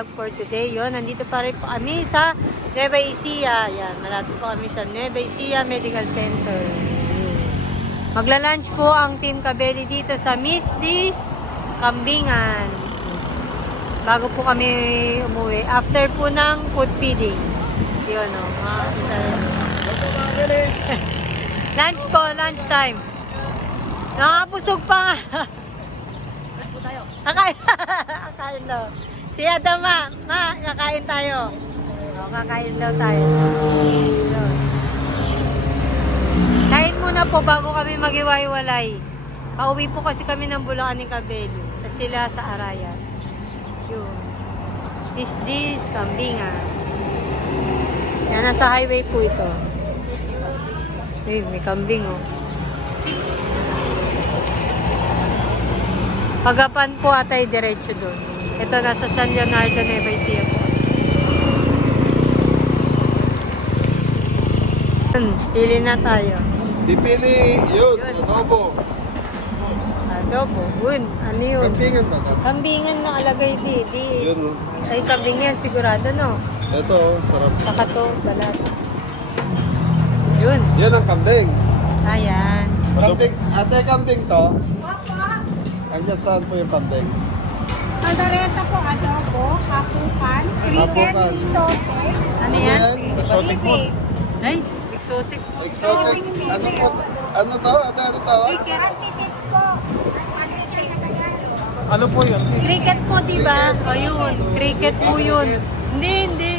Vlog for today. Yon, nandito pa rin po kami sa Nueva Ecija. Yan, malapit po kami sa Nueva Ecija Medical Center. Magla-lunch po ang Team Kabeli dito sa Miss Dis Kambingan. Bago po kami umuwi. After po ng food feeding. Yun, o. lunch po, lunch time. Nakapusog pa nga. Kakain. kakain daw. Si Adama, ma, kakain tayo. O, kakain daw tayo. Kain muna po bago kami magiwaiwalay. Pauwi po kasi kami ng Bulacan ni Cabello. Tapos sila sa Araya. Yun. Is this kambingan? Yan, nasa highway po ito. Uy, may kambing oh. Pagapan po atay diretso doon. Ito nasa San Leonardo Nueva Ecija po. Pili na tayo. Pipili, yun, adobo. Adobo. Yun, ano yun? Kampingan ba ito? Kambingan na alagay di. di Yun, oh. Ay, kambingan sigurado no. Ito, oh, sarap. Saka to, balat. Yun. Yan ang kambing. Ayan. Kambing, ate kambing to. Andiyan saan po yung kambing? Kaldereta po, adobo, hapukan, cricket, Hapukan. sote, Ano yan? Exotic food. Ay, exotic. Exotic. Ano po? Ano to? Ate, ano tawag? Cricket. Antitit po. Ano po yun? Cricket po, di ba? O yun, cricket po yun. Hindi, hindi.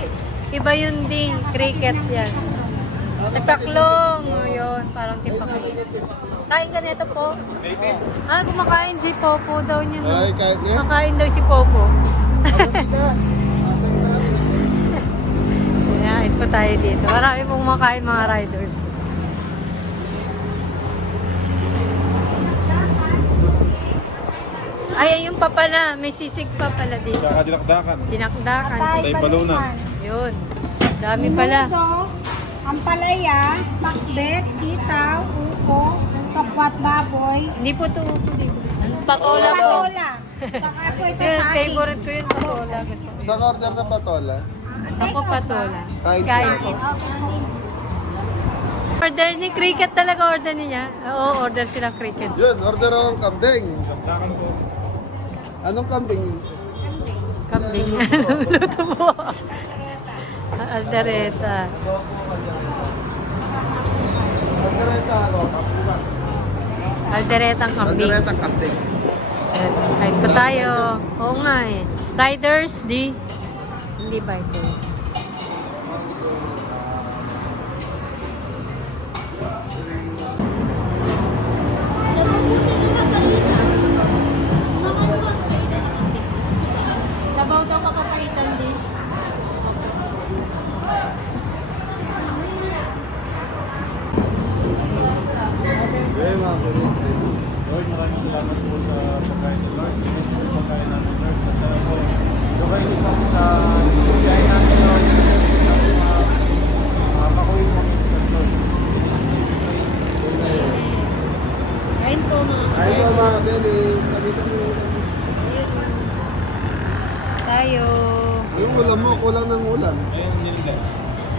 Iba yun din. Cricket yan. Tipaklong. Yun, parang tipaklong. Kain ka nito po? Ah, kumakain si Popo daw niya. No? Ay, kahit niya. Kumakain daw si Popo. Kaya, po tayo dito. Marami pong kumakain mga riders. Ay, ayun pa pala. May sisig pa pala dito. Saka dinakdakan. Dinakdakan. Patay, balunan. balunan. Yun. Dami pala. Ampalaya, pakbet, sitaw, upo, tokwat baboy, Hindi po ito upo dito. Patola po. patola. Saka po ito Yun, sa akin. favorite ko yun, patola. Gusto ko. Isang order na patola. Ako patola. Kain Kain po. po. Order ni Cricket talaga order niya. Oo, order sila Cricket. Yun, order ako ng kambing. Anong kambing? Kambing. Luto po. Aldereta. Ordereta ako. Alderetang kambing. Ordereta kambing. Kahit pa tayo. Oo nga eh. Riders, di. Hindi bikers.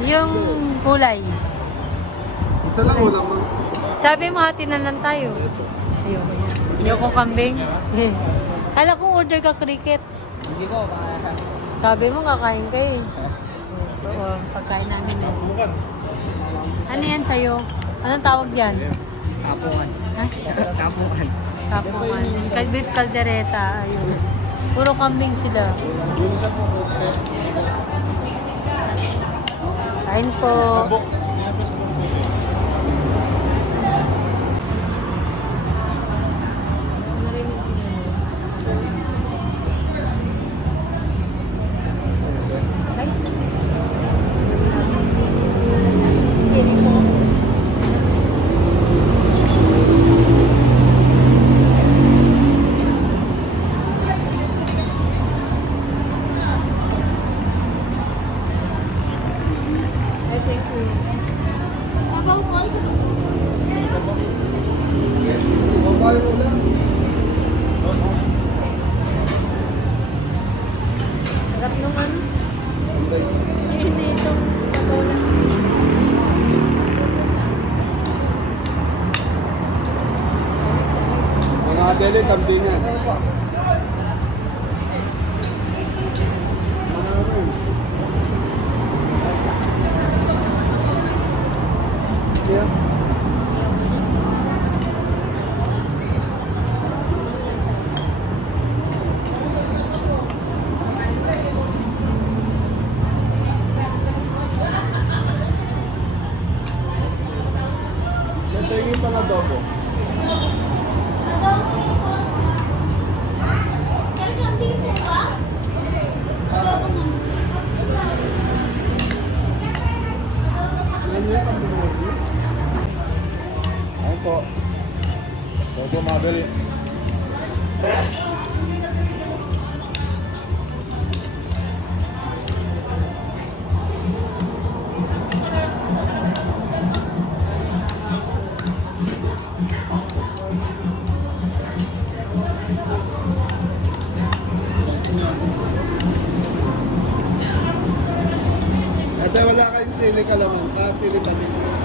Yung kulay. Isa lang ulam mo. Sabi mo, hati na lang tayo. Ayoko yan. Ayoko kambing. Kala kong order ka cricket. Hindi ko, Sabi mo, kakain ka eh. Oo, pagkain namin eh. Ano yan sa'yo? Anong tawag yan? Kapungan. Ha? Kapungan. Kapungan. Kal beef caldereta. Ayun. Puro kambing sila. Kain po. Mga adele, Kasi wala kayong sili kalamanta, sili tamis.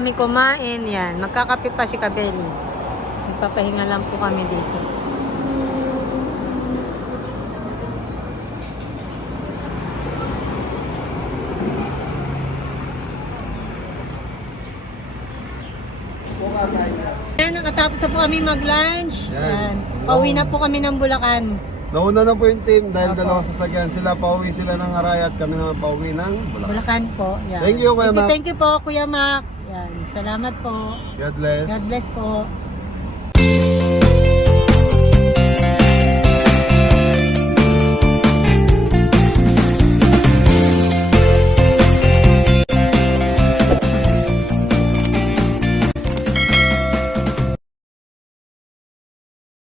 Kami kumain. Yan. Magkakape pa si Kabeli. Magpapahinga lang po kami dito. Yan, nakatapos na po kami mag-lunch. Yan. Pauwi na po kami ng Bulacan. Nauna na po yung team dahil dalawang sasakyan. Sila pauwi sila ng Arayat, kami naman pauwi ng Bulacan. Bulacan po. Yan. Thank you, Kuya thank you, Mac. thank you po, Kuya Mac. Yan. Salamat po. God bless. God bless po.